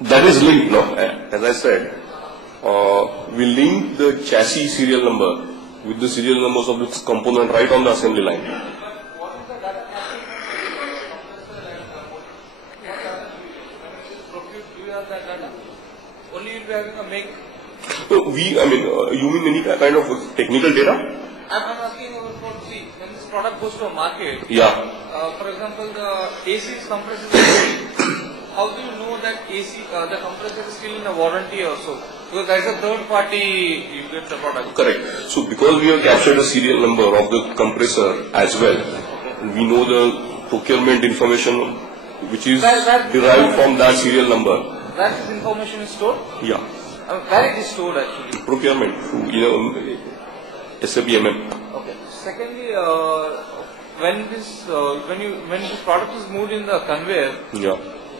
That is linked, no? As I said, we link the chassis serial number with the serial numbers of the component right on the assembly line. What is the data do you have that data? Only you will be having a make. You mean any kind of technical data? I'm asking for, see, when this product goes to a market, Yeah. For example, the AC is compressed. How do you know that AC, the compressor is still in a warranty also? Because there is a third party, you get the product. Correct. So because we have captured the serial number of the compressor as well, and we know the procurement information which is derived from that serial number. Where this information is stored? Yeah. Where it is stored actually? Procurement, SAP MM. Okay. Secondly, when this product is moved in the conveyor, Yeah.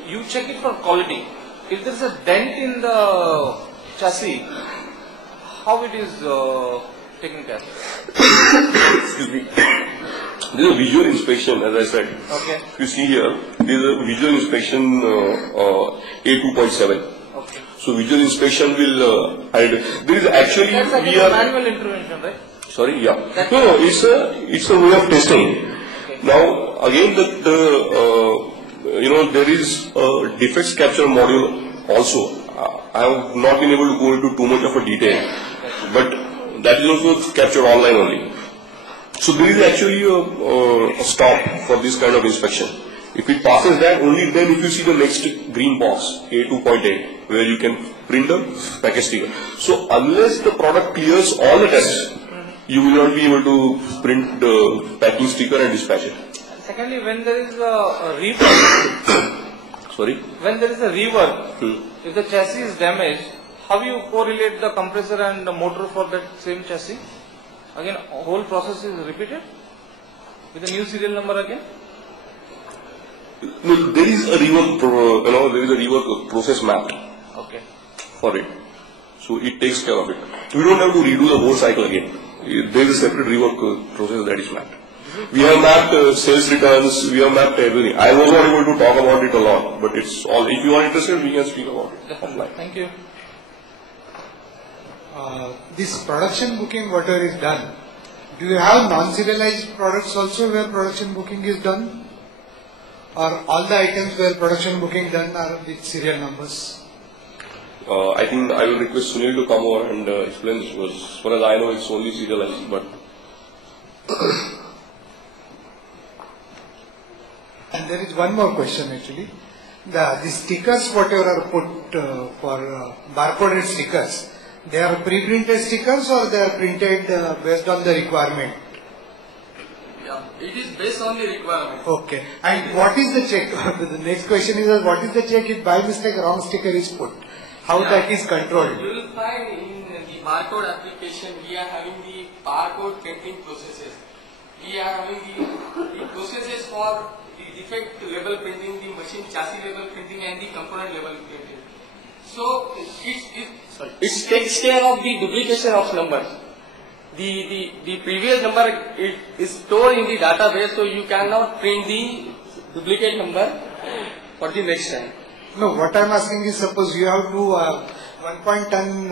you check it for quality. If there is a dent in the chassis, how it is taken care of? Excuse me. There is a visual inspection, as I said. Okay. If you see here, there is a visual inspection A2.7. Okay. So visual inspection will there is actually That's like we a are manual intervention, right? sorry, yeah. No, it's a way of testing. Okay. Now again there is a defects capture module also. I have not been able to go into too much of a detail, but that is also captured online only. So there is actually a stop for this kind of inspection. If it passes that, only then if you see the next green box, A2.8, where you can print the package sticker. So unless the product clears all the tests, you will not be able to print the packing sticker and dispatch it. Secondly, when there is a rework, Sorry? when there is a rework, if the chassis is damaged, how you correlate the compressor and the motor for that same chassis? Again, whole process is repeated with a new serial number again. No, there is a rework, there is a rework process map Okay. for it. So it takes care of it. We don't have to redo the whole cycle again. There is a separate rework process that is mapped. We have mapped sales returns, we have mapped everything. I was not able to talk about it a lot, but it's all, if you are interested, we can speak about it offline. Thank you. This production booking, whatever is done, do you have non-serialized products also where production booking is done? Or all the items where production booking done are with serial numbers? I think I will request Sunil to come over and explain this, because as far as I know it's only serialized, but... And there is one more question actually. The stickers whatever are put for barcoded stickers, they are pre-printed stickers or they are printed based on the requirement? Yeah, it is based on the requirement. Okay. And what is the check? The next question is what is the check if by mistake wrong sticker is put? How that is controlled? You will find in the barcode application we are having the barcode printing processes. We are having the processes for the defect level printing, the machine chassis level printing and the component level printing. So it takes care of the duplication of numbers. The previous number is stored in the database, so you cannot print the duplicate number for the next time. No, what I am asking is suppose you have to 1.5 ton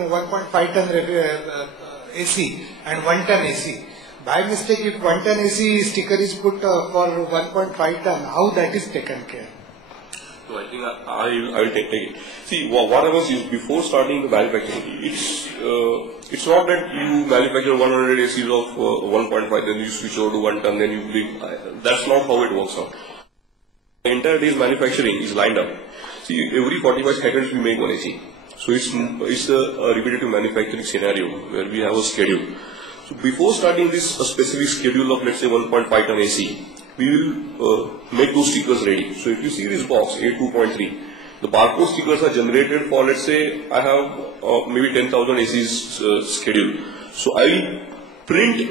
AC and 1 ton AC. By mistake if 1 ton AC sticker is put for 1.5 ton, how that is taken care? So I think I will take it. See, what happens is before starting the manufacturing, it's not that you manufacture 100 ACs of 1.5, then you switch over to 1 ton, then you bring. That's not how it works out. The entire day's manufacturing is lined up. See, every 45 seconds we make one AC. So it's a repetitive manufacturing scenario where we have a schedule. So before starting this specific schedule of let's say 1.5 ton AC, we will make those stickers ready. So if you see this box A2.3, the barcode stickers are generated for let's say I have maybe 10,000 ACs scheduled. So I will print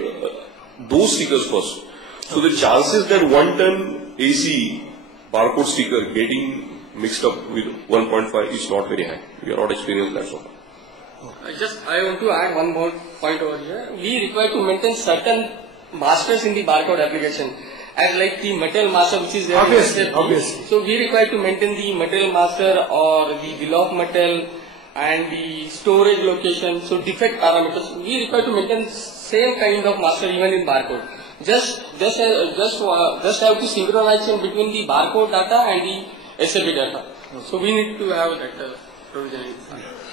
those stickers first. So the chances that 1 ton AC barcode sticker getting mixed up with 1.5 is not very high. We are not experienced that so. I want to add one more point over here. We require to maintain certain masters in the barcode application. as like the material master which is there. Obviously, in SAP. obviously. So we require to maintain the material master or the bill of material and the storage location. So defect parameters, we require to maintain same kind of master even in barcode. Just have to synchronization between the barcode data and the SAP data. So we need to have that provision.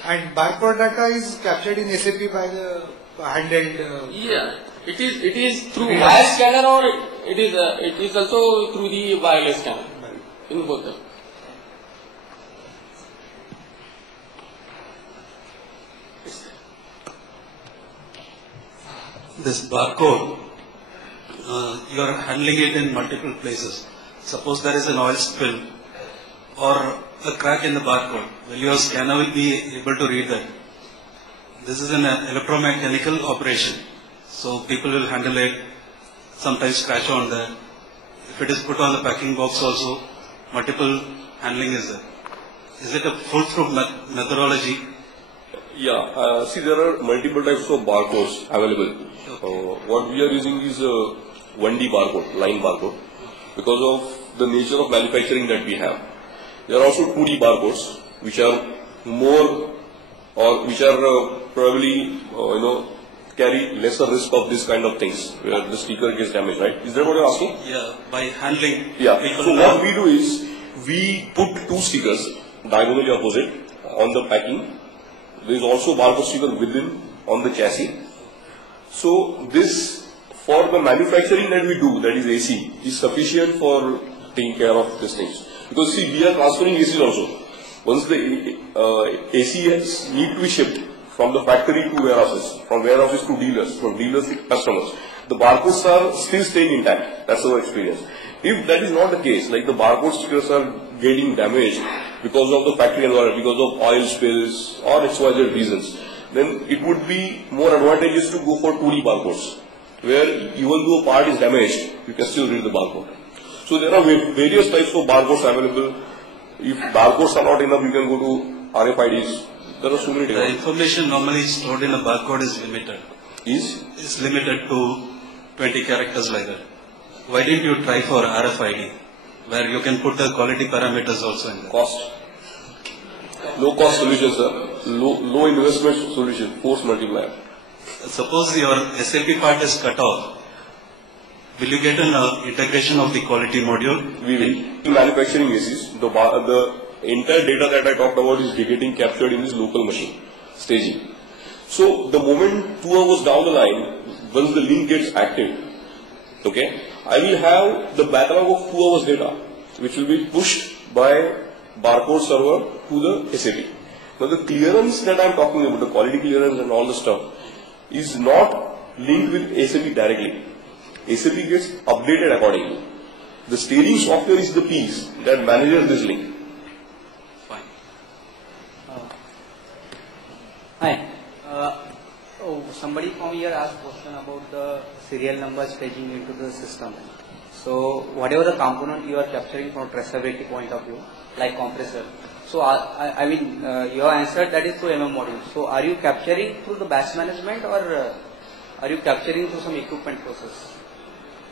And barcode data is captured in SAP by the handheld. Yeah, it is through wire scanner or it is also through the wireless scanner. In both them. This barcode, you are handling it in multiple places. Suppose there is an oil spill or a crack in the barcode. Well, your scanner will be able to read that. This is an electromechanical operation. So people will handle it, sometimes scratch on there. If it is put on the packing box also, multiple handling is there. Is it a foolproof methodology? Yeah, see there are multiple types of barcodes available. What we are using is a 1D barcode, line barcode, because of the nature of manufacturing that we have. There are also 2D barcodes, which are more or which are probably carry lesser risk of this kind of things, where the sticker gets damaged, right? Is that what you're asking? Yeah, by handling. Yeah. So what we do is we put 2 stickers diagonally opposite on the packing. There is also barcode sticker within on the chassis. So this, for the manufacturing that we do, that is AC, is sufficient for taking care of these things. Because see, we are transferring ACs also. Once the ACs need to be shipped from the factory to warehouses, from warehouses to dealers, from dealers to customers, the barcodes are still staying intact. That's our experience. If that is not the case, like the barcode stickers are getting damaged because of the factory environment, because of oil spills or XYZ reasons, then it would be more advantageous to go for 2D barcodes, where even though a part is damaged, you can still read the barcode. So there are various types of barcodes available. If barcodes are not enough, you can go to RFIDs. There are so many The information normally stored in a barcode is limited. Is limited to 20 characters like that. Why didn't you try for RFID, where you can put the quality parameters also in there? Cost. Low cost solution, sir. Low investment solution. Force multiplier. Suppose your SAP part is cut off. Will you get an integration of the quality module? We will. In manufacturing ACs, the entire data that I talked about is getting captured in this local machine, staging. So the moment 2 hours down the line, once the link gets active, okay, I will have the backlog of 2 hours data, which will be pushed by barcode server to the SAP. Now the clearance that I am talking about, the quality clearance and all the stuff, is not linked with SAP directly. SAP gets updated accordingly. The staging software is the piece that manages this link. Fine. Hi. Somebody from here asked a question about the serial numbers staging into the system. So whatever the component you are capturing from traceability point of view, like compressor. So I mean, you have answered that is through module. So are you capturing through the batch management or are you capturing through some equipment process?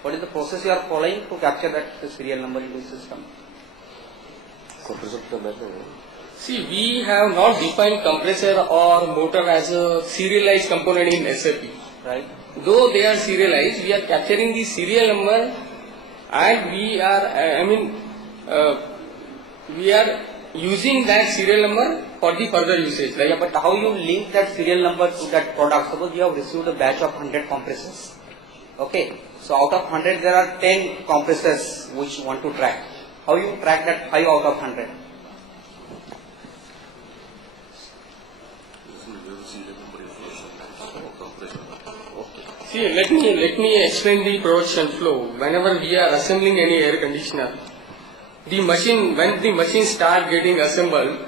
What is the process you are following to capture that the serial number into the system? See, we have not defined compressor or motor as a serialized component in SAP. Right. Though they are serialized, we are capturing the serial number and we are, we are using that serial number for the further usage. Like, but how you link that serial number to that product? Suppose you have received a batch of 100 compressors. Okay. So out of 100 there are 10 compressors which you want to track. How you track that 5 out of 100? See, let me explain the production flow. Whenever we are assembling any air conditioner, the machine, when the machine start getting assembled,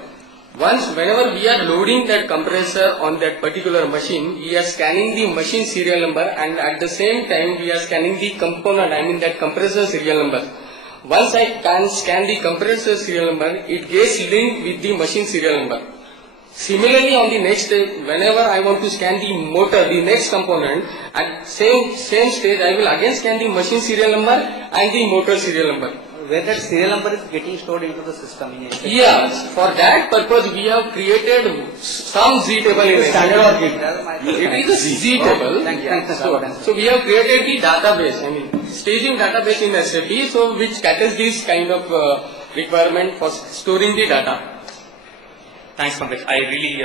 whenever we are loading that compressor on that particular machine, we are scanning the machine serial number and at the same time we are scanning the component, that compressor serial number. Once I can scan the compressor serial number, it gets linked with the machine serial number. Similarly, on the next step, whenever I want to scan the motor, the next component, at same stage, I will again scan the machine serial number and the motor serial number. Where that serial number is getting stored into the system in SAP. Yeah, for that purpose, we have created some Z table in SAP. It is a Z table. Thank you. So we have created the database, staging database in SAP, so which caters this kind of requirement for storing the data. Thanks, Pankaj. I really,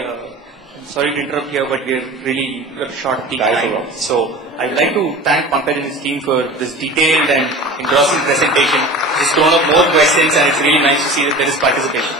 sorry to interrupt here, but we're really short of time. So I would like to thank Pankaj and his team for this detailed and engrossing presentation. It's thrown up more questions, and it's really nice to see that there is participation.